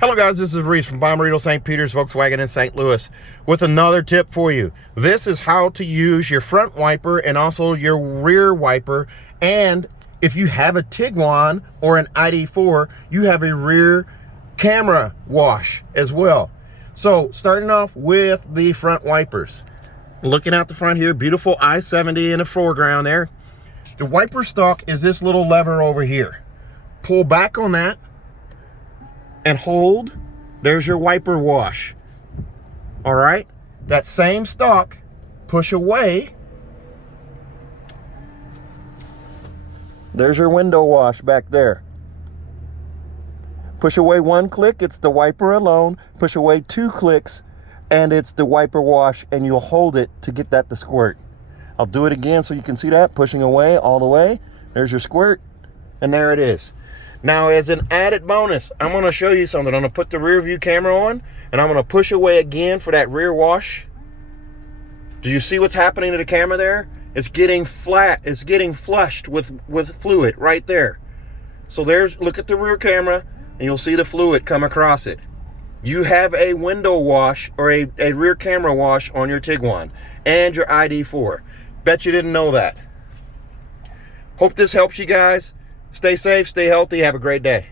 Hello guys, this is Reese from Bommarito St. Peter's Volkswagen in St. Louis with another tip for you. This is how to use your front wiper and also your rear wiper. And if you have a Tiguan or an ID4, you have a rear camera wash as well. So starting off with the front wipers. Looking out the front here, beautiful I-70 in the foreground there. The wiper stalk is this little lever over here. Pull back on that and hold. There's your wiper wash. All right, that same stalk, push away. There's your window wash back there. Push away one click, it's the wiper alone. Push away two clicks and it's the wiper wash, and you'll hold it to get that to squirt. I'll do it again so you can see that. Pushing away all the way. There's your squirt, and there it is. Now, as an added bonus, I'm going to show you something. I'm going to put the rear view camera on, and I'm going to push away again for that rear wash. Do you see what's happening to the camera there? It's getting flat. It's getting flushed with fluid right there. So look at the rear camera, and you'll see the fluid come across it. You have a window wash or a rear camera wash on your Tiguan and your ID4. Bet you didn't know that. Hope this helps you guys. Stay safe, stay healthy, have a great day.